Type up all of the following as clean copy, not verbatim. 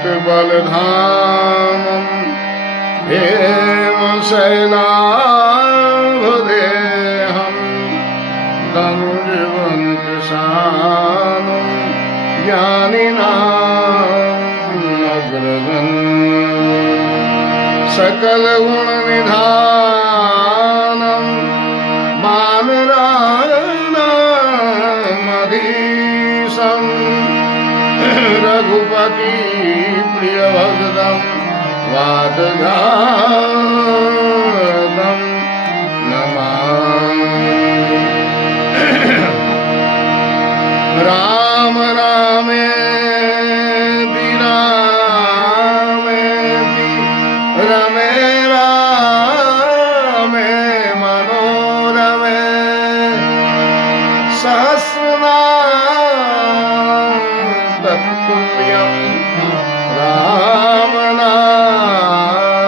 अजित बलधामं हेमशैलाभदेहं तनुजीवन कृशानं ज्ञानिनामग्रगण्यं सकल गुण निधानं वानराणामधीशं रघुपति प्रिय भक्तं वादघातं नमामि। राम रामेति रामेति रमे रामे मनोरमे सहस्रनाम तत्तुल्यं राम नाम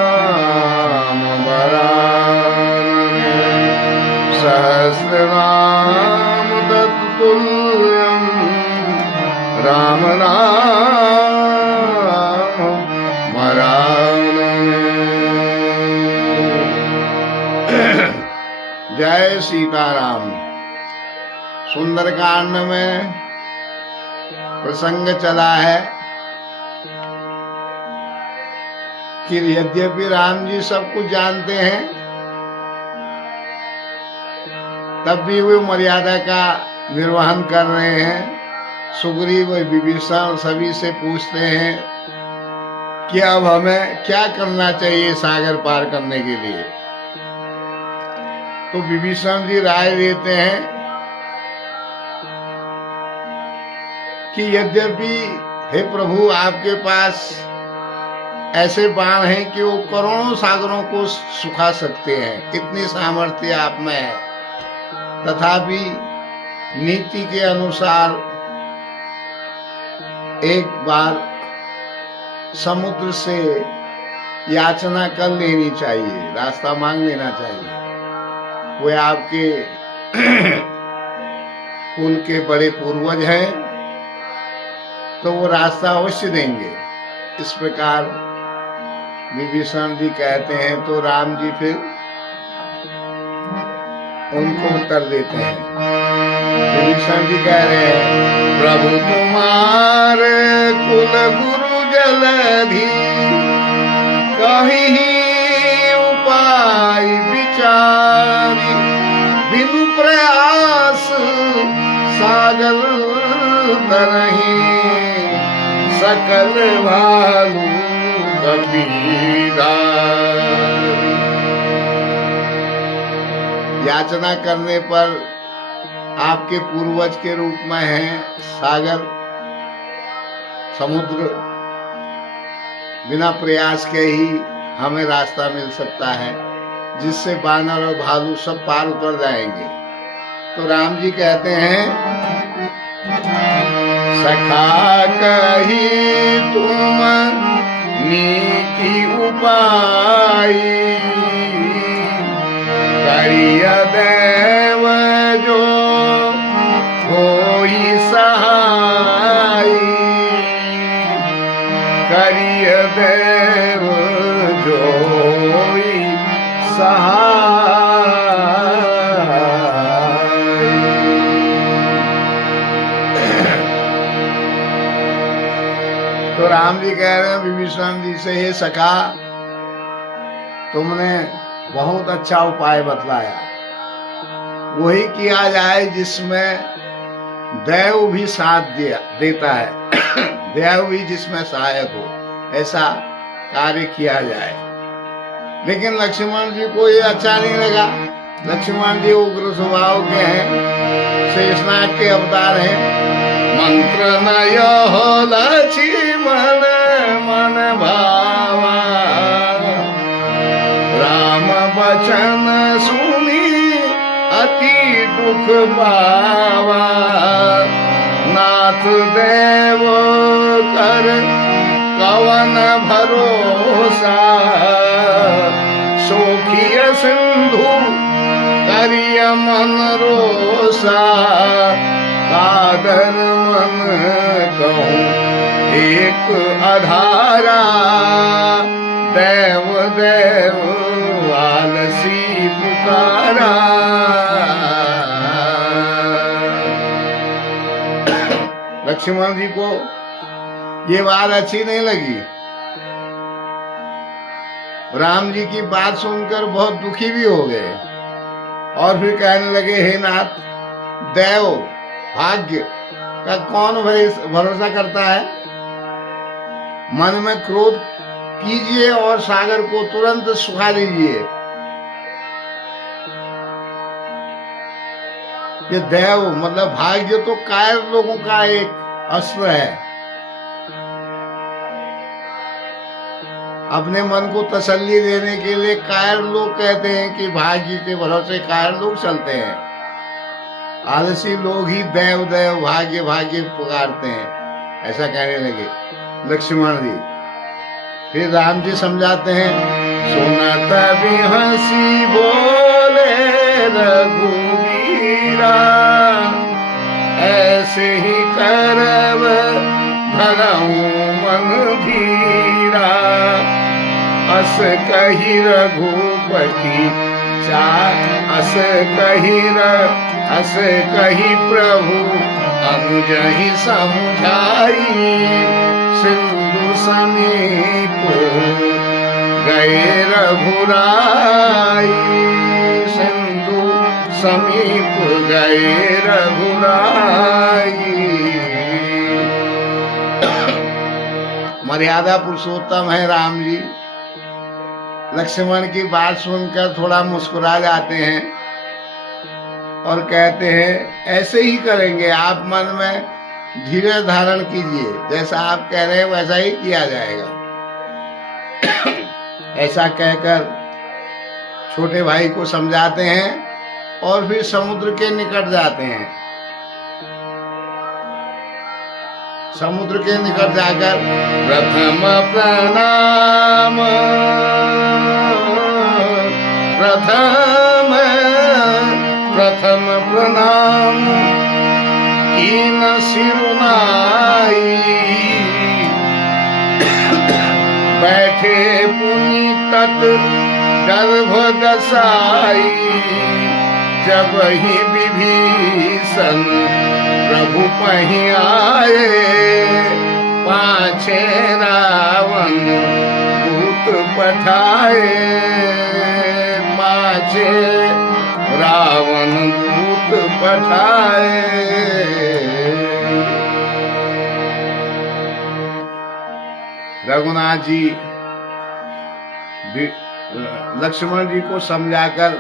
वरानने सहस्रनाम तत्तुल्यं राम नाम वरानने। जय सीताराम। सुंदरकांड में प्रसंग चला है कि यद्यपि राम जी सब कुछ जानते हैं, तब भी वे मर्यादा का निर्वहन कर रहे हैं। सुग्रीव व विभीषण सभी से पूछते हैं कि अब हमें क्या करना चाहिए सागर पार करने के लिए। तो विभीषण जी राय देते हैं कि यद्यपि हे प्रभु आपके पास ऐसे बाण हैं कि वो करोड़ों सागरों को सुखा सकते हैं, इतनी सामर्थ्य आप में है, तथापि नीति के अनुसार एक बार समुद्र से याचना कर लेनी चाहिए, रास्ता मांग लेना चाहिए। वे आपके कुल के बड़े पूर्वज हैं, तो वो रास्ता अवश्य देंगे। इस प्रकार विभीषण जी कहते हैं, तो राम जी फिर उनको उत्तर देते हैं। विभीषण जी कह रहे हैं, प्रभु तुम्हारे कुल गुरु जलधि कहीं उपाय विचारी, बिनु प्रयास सागर तरही सकल भालू कपीधारी। याचना करने पर आपके पूर्वज के रूप में हैं सागर, समुद्र, बिना प्रयास के ही हमें रास्ता मिल सकता है, जिससे बानर और भालू सब पार उतर जाएंगे। तो राम जी कहते हैं, सखा कही तुम नीति उपाय, करिय देव जो होई सहाय, करिय देव जो होई सहाय। तो राम जी कह रहे हैं विभीषण जी से, हे सखा तुमने बहुत अच्छा उपाय बतलाया, वही किया जाए जिसमें दैव भी साथ देता है, दैव भी जिसमें सहायक हो, ऐसा कार्य किया जाए। लेकिन लक्ष्मण जी को ये अच्छा नहीं लगा। लक्ष्मण जी उग्र स्वभाव के हैं, शेषनाग के अवतार हैं। मंत्र नय हो लक्ष्मण मन भावा, राम वचन सुनी अति दुख पावा, नाथ देव कर कवन भरोसा, सोखिय सिंधु करिय मन रोसा, कादर मन कहूँ एक अधारा, देव देव आलसी पुकारा। लक्ष्मण जी को ये बात अच्छी नहीं लगी। राम जी की बात सुनकर बहुत दुखी भी हो गए और फिर कहने लगे, हे नाथ, देव भाग्य का कौन भरोसा करता है? मन में क्रोध कीजिए और सागर को तुरंत सुखा लीजिए। ये देव मतलब भाग्य तो कायर लोगों का एक अस्त्र है। अपने मन को तसल्ली देने के लिए कायर लोग कहते हैं कि भाग्य के भरोसे कायर लोग चलते हैं। आलसी लोग ही देव देव भाग्य भाग्य पुकारते हैं, ऐसा कहने लगे लक्ष्मण जी। फिर राम जी समझाते हैं, सुनत भी हंसी बोले रघुवीरा, ऐसे ही करब धरऊं मन धीरा। अस कही रघुपति अस कही प्रभु अनुजहि समझाई। सिंधु समीप गए रघुराई, सिंधु समीप गए रघुराई। मर्यादा पुरुषोत्तम है राम जी। लक्ष्मण की बात सुनकर थोड़ा मुस्कुरा जाते हैं और कहते हैं, ऐसे ही करेंगे, आप मन में धीरज धारण कीजिए, जैसा आप कह रहे हैं वैसा ही किया जाएगा। ऐसा कहकर छोटे भाई को समझाते हैं और फिर समुद्र के निकट जाते हैं। समुद्र के निकट जाकर प्रथम प्रणाम, प्रथम प्रणाम कीन सिरुनाई। बैठे पुनि तट गर्भ दसाई। जब ही विभीषण प्रभु पही आए, पाछे रावण दूत पठाए। पाछे रावण दूत पठाए। रघुनाथ जी लक्ष्मण जी को समझाकर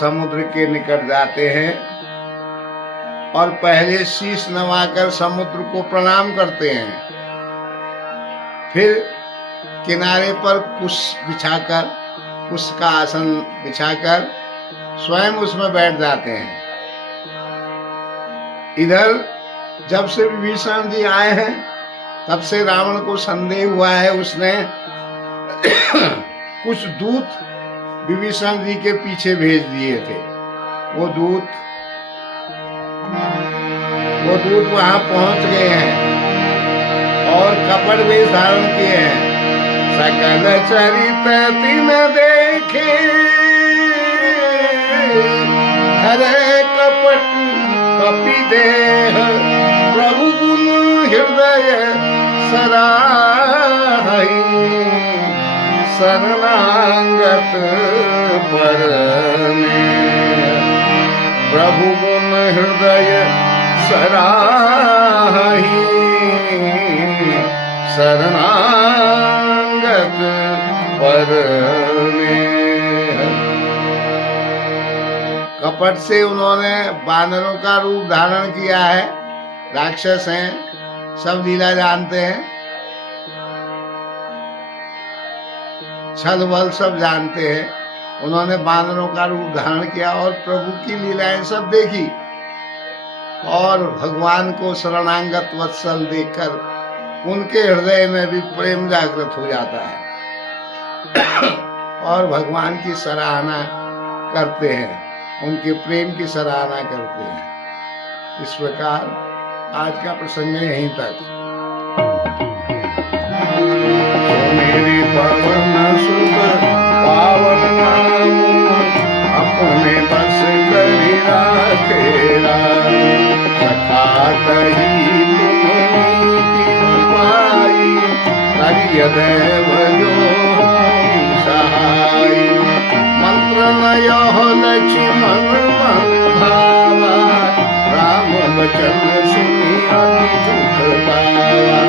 समुद्र के निकट जाते हैं और पहले शीश नवाकर समुद्र को प्रणाम करते हैं। फिर किनारे पर कुश बिछाकर, कुश का आसन बिछाकर स्वयं उसमें बैठ जाते हैं। इधर जब से विभीषण जी आए हैं तब से रावण को संदेह हुआ है। उसने कुछ दूत विभीषण जी के पीछे भेज दिए थे। वो दूत वहां पहुंच गए हैं और कपट वेश धारण किए हैं। सकल चरित तिन देखे, हरे कपट कपि देह। प्रभु गुण हृदय सराहई। शरणागत परने, प्रभु गुण हृदय सराहई। शरणागत परने। कपट से उन्होंने बानरों का रूप धारण किया है। राक्षस हैं, सब लीला जानते हैं, छल बल सब जानते हैं। उन्होंने बानरों का रूप धारण किया और प्रभु की लीलाएं सब देखी और भगवान को शरणागत वत्सल देखकर उनके हृदय में भी प्रेम जागृत हो जाता है और भगवान की सराहना करते हैं, उनके प्रेम की सराहना करते हैं। इस प्रकार आज का प्रसंग यहीं तक। कही तुम नीति उपाई, करिय देव जो सहाय। मंत्र नयह लक्ष्मण मन भावा, राम वचन सुनि अति दुख पावा।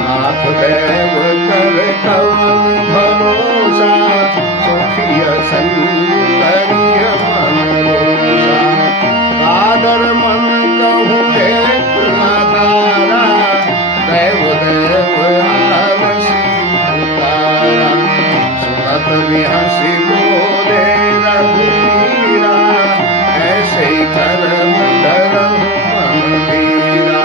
नाथ देव कर कवन भरोसा, सुखिय संग करिय मन रोसा। कादर मन कहूँ एक आधारा, देव देव आलसी पुकारा। सुनत बिहसी बोले रघुवीरा, ऐसे कर्म धरहु मन धीरा।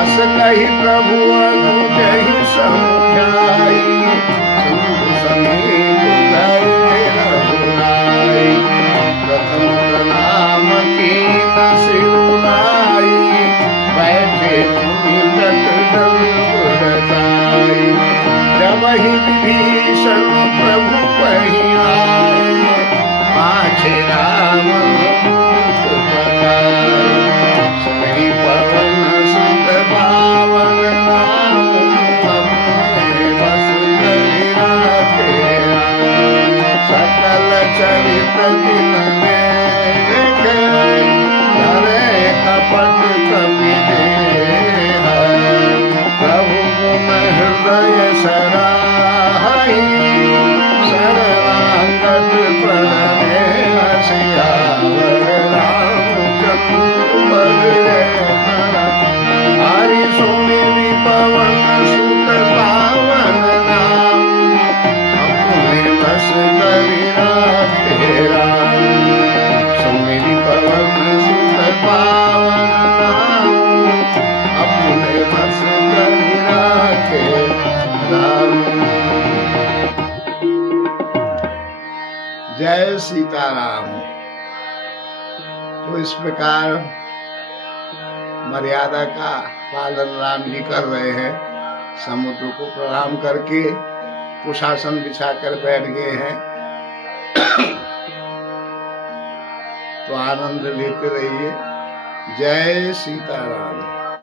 अस कही प्रभु अनुजहि समुझाई, सिंधु समीप गए रघुराई। प्रथम प्रणाम कीन सिरुनाई, बैठे मुनि तट दंड बरसाई। जबहि विभीषण प्रभु पहि आए, पाछे राम दूत पठाए। सुनि पवन सुत पावन नाम, अपने बस करि राखे राम। सकल चरित दिन देखे, धरे कपट कपि देह। प्रभु गुण हृदय सराहि, शरणागत परने सियावर रामचंद्र पद धरा। हरि सुमिरि पवन सुत पावन नाम, अपने बस करि राखे राम। सुमिरि पवन सुत पावन नाम, अपने बस करि राखे राम। जय सीताराम। तो इस प्रकार मर्यादा का पालन राम जी कर रहे हैं। समुद्र को प्रणाम करके कुशासन बिछाकर बैठ गए हैं। तो आनंद लेते रहिए। जय सीताराम।